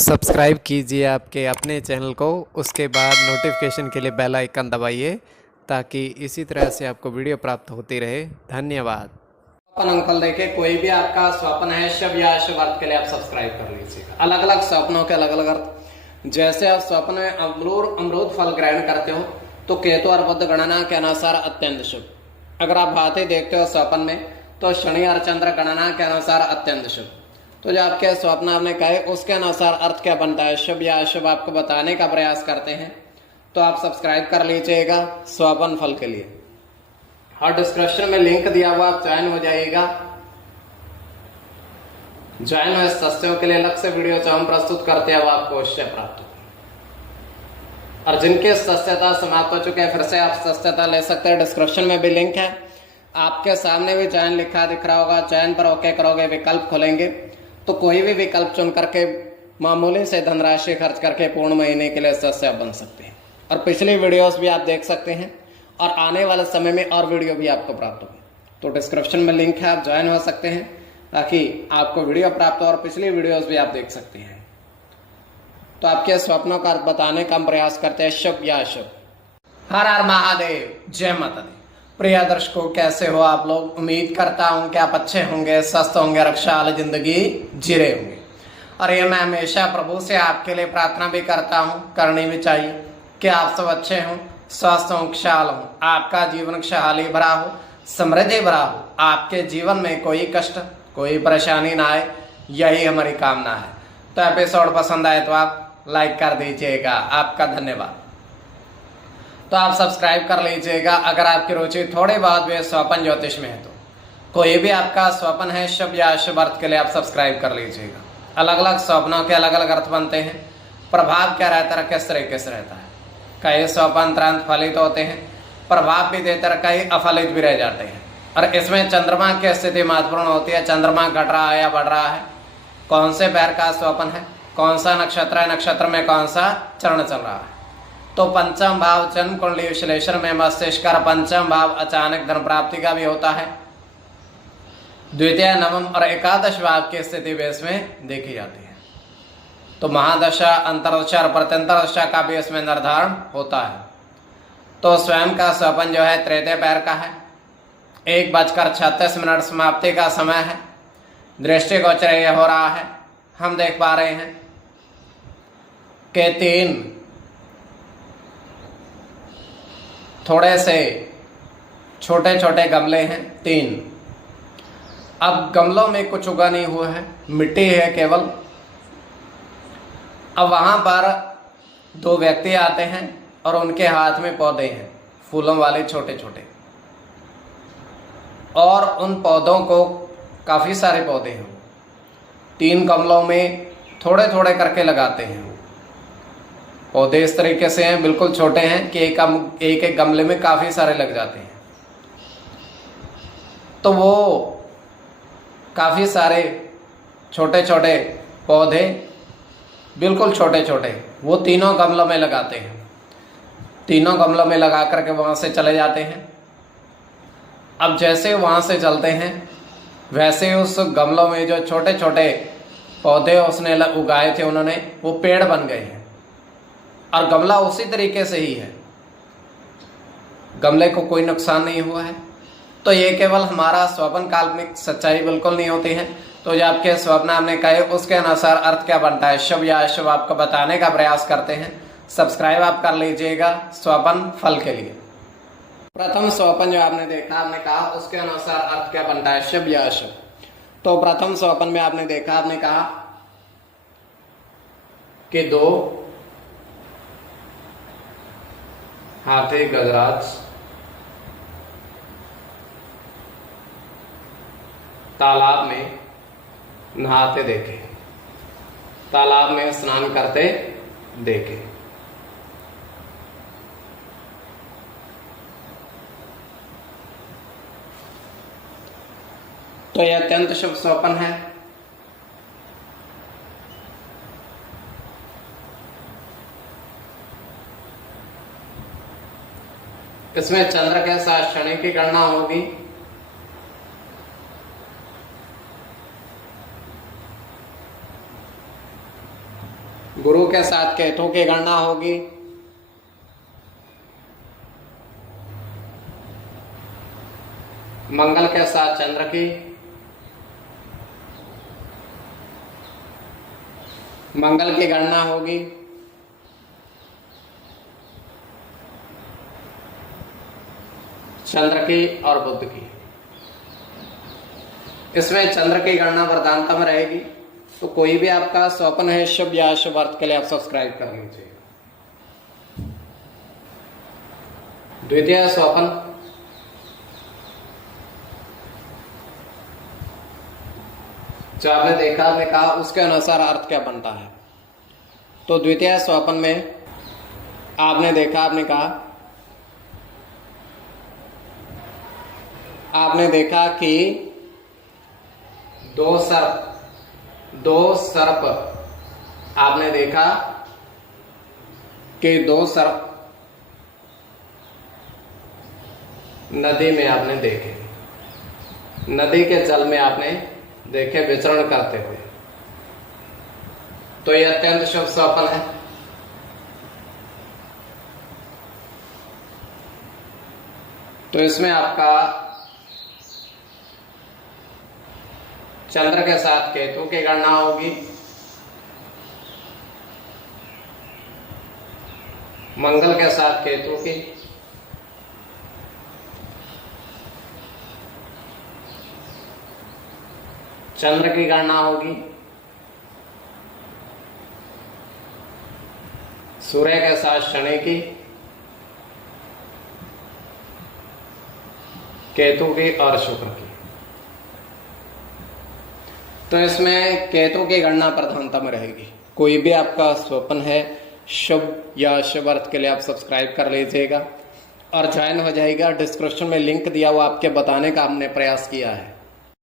Subscribe कीजिए आपके अपने चैनल को, उसके बाद नोटिफिकेशन के लिए बेल आइकन दबाइए ताकि इसी तरह से आपको वीडियो प्राप्त होती रहे। धन्यवाद। अपन अंकल देखे कोई भी आपका स्वप्न है शुभ या अशुभ अर्थ के लिए आप सब्सक्राइब कर लीजिएगा। अलग अलग स्वप्नों के अलग अलग अर्थ। जैसे आप स्वप्न में अमरूद फल ग्रहण करते हो तो केतु और बुध गणना के अनुसार अत्यंत शुभ। अगर आप हाथी देखते हो स्वप्न में तो शनि और चंद्र गणना के अनुसार अत्यंत शुभ। तो जो आपके स्वप्न आपने कहे उसके अनुसार अर्थ क्या बनता है, शुभ या अशुभ, आपको बताने का प्रयास करते हैं। तो आप सब्सक्राइब कर लीजिएगा स्वप्न फल के लिए। और डिस्क्रिप्शन में लिंक दिया हुआ, आप ज्वाइन हो जाइएगा। ज्वाइन हुए सदस्यों के लिए अलग से वीडियो जो हम प्रस्तुत करते हैं वो आपको अवश्य प्राप्त हो। और जिनके सदस्यता समाप्त हो चुके हैं फिर से आप सदस्यता ले सकते हैं। डिस्क्रिप्शन में भी लिंक है, आपके सामने भी ज्वाइन लिखा दिख रहा होगा। ज्वाइन पर ओके करोगे, विकल्प खोलेंगे तो कोई भी विकल्प चुन करके मामूली से धनराशि खर्च करके पूर्ण महीने के लिए सदस्य बन सकते हैं। और पिछली वीडियोस भी आप देख सकते हैं और आने वाले समय में और वीडियो भी आपको प्राप्त होगी। तो डिस्क्रिप्शन में लिंक है, आप ज्वाइन हो सकते हैं ताकि आपको वीडियो प्राप्त हो और पिछली वीडियोस भी आप देख सकते हैं। तो आपके स्वप्नों का अर्थ बताने का हम प्रयास करते हैं, शुभ या अशुभ। हर हर महादेव, जय माता दी। प्रिय दर्शकों, कैसे हो आप लोग? उम्मीद करता हूं कि आप अच्छे होंगे, स्वस्थ होंगे, रक्षा वाली जिंदगी जी रहे होंगे। और ये मैं हमेशा प्रभु से आपके लिए प्रार्थना भी करता हूं, करनी भी चाहिए कि आप सब अच्छे हों, स्वस्थ हों, खुशहाल हों, आपका जीवन खुशहाली भरा हो, समृद्धि भरा हो, आपके जीवन में कोई कष्ट कोई परेशानी ना आए, यही हमारी कामना है। तो एपिसोड पसंद आए तो आप लाइक कर दीजिएगा, आपका धन्यवाद। तो आप सब्सक्राइब कर लीजिएगा अगर आपकी रुचि थोड़ी बहुत भी स्वप्न ज्योतिष में है। तो कोई भी आपका स्वप्न है शुभ या अशुभ अर्थ के लिए आप सब्सक्राइब कर लीजिएगा। अलग अलग स्वप्नों के अलग अलग अर्थ बनते हैं। प्रभाव क्या रहता है, किस तरीके से रहता है। कई स्वप्न तुरंत फलित होते हैं, प्रभाव भी देते हैं, कई अफलित भी रह जाते हैं। और इसमें चंद्रमा की स्थिति महत्वपूर्ण होती है। चंद्रमा घट रहा है या बढ़ रहा है, कौन से पैर का स्वप्न है, कौन सा नक्षत्र है, नक्षत्र में कौन सा चरण चल रहा है। तो पंचम भाव जन्म कुंडली विश्लेषण में मस्तिष्क का पंचम भाव अचानक धन प्राप्ति का भी होता है। द्वितीय, नवम और एकादश भाव की स्थिति भी इसमें देखी जाती है। तो महादशा, अंतरदशा और प्रत्यंतर का भी इसमें निर्धारण होता है। तो स्वयं का स्वप्न जो है तृतीय पैर का है। 1:36 समाप्ति का समय है। दृष्टिगोचर यह हो रहा है, हम देख पा रहे हैं कि 3 थोड़े से छोटे छोटे गमले हैं, 3। अब गमलों में कुछ उगा नहीं हुआ है, मिट्टी है केवल। अब वहां पर 2 व्यक्ति आते हैं और उनके हाथ में पौधे हैं, फूलों वाले छोटे छोटे। और उन पौधों को काफी सारे पौधे हैं, 3 गमलों में थोड़े थोड़े करके लगाते हैं। पौधे इस तरीके से हैं, बिल्कुल छोटे हैं कि एक गमले में काफी सारे लग जाते हैं। तो वो काफी सारे छोटे छोटे पौधे, बिल्कुल छोटे छोटे, वो तीनों गमलों में लगाते हैं। तीनों गमलों में लगा करके वहां से चले जाते हैं। अब जैसे वहां से चलते हैं वैसे उस गमलों में जो छोटे छोटे पौधे उसने उगाए थे उन्होंने, वो पेड़ बन गए हैं। और गमला उसी तरीके से ही है, गमले को कोई नुकसान नहीं हुआ है। तो ये केवल हमारा स्वप्न काल्पनिक, सच्चाई बिल्कुल नहीं होती है। तो जो आपके स्वप्न हमने कहे उसके अनुसार अर्थ क्या बनता है, शुभ या अशुभ, आपको बताने का प्रयास करते हैं। सब्सक्राइब आप कर लीजिएगा स्वप्न फल के लिए। प्रथम स्वप्न जो आपने देखा, आपने कहा उसके अनुसार अर्थ क्या बनता है, शुभ या अशुभ। तो प्रथम स्वप्न में आपने देखा, आपने कहा कि 2 हाथी गजराज तालाब में नहाते देखे, तालाब में स्नान करते देखे। तो यह अत्यंत शुभ स्वप्न है। इसमें चंद्र के साथ शनि की गणना होगी। गुरु के साथ केतु की गणना होगी। मंगल के साथ चंद्र की, मंगल की गणना होगी। चंद्र की और बुध की। इसमें चंद्र की गणना वरदानता में रहेगी। तो कोई भी आपका स्वप्न है शुभ या अशुभ अर्थ के लिए आप सब्सक्राइब कर लीजिए। द्वितीय स्वप्न, जो आपने देखा, आपने कहा, उसके अनुसार अर्थ क्या बनता है। तो द्वितीय स्वप्न में आपने देखा, आपने कहा, आपने देखा कि दो सर्प आपने देखा कि दो सर्प नदी में आपने देखे, नदी के जल में आपने देखे विचरण करते हुए। तो यह अत्यंत शुभ स्वप्न है। तो इसमें आपका चंद्र के साथ केतु की गणना होगी, मंगल के साथ केतु की, चंद्र की गणना होगी, सूर्य के साथ शनि की, केतु की और शुक्र की। तो इसमें केतु की गणना प्रधानता में रहेगी। कोई भी आपका स्वप्न है शुभ या अशुभ अर्थ के लिए आप सब्सक्राइब कर लीजिएगा और ज्वाइन हो जाएगा। डिस्क्रिप्शन में लिंक दिया हुआ आपके बताने का हमने प्रयास किया है।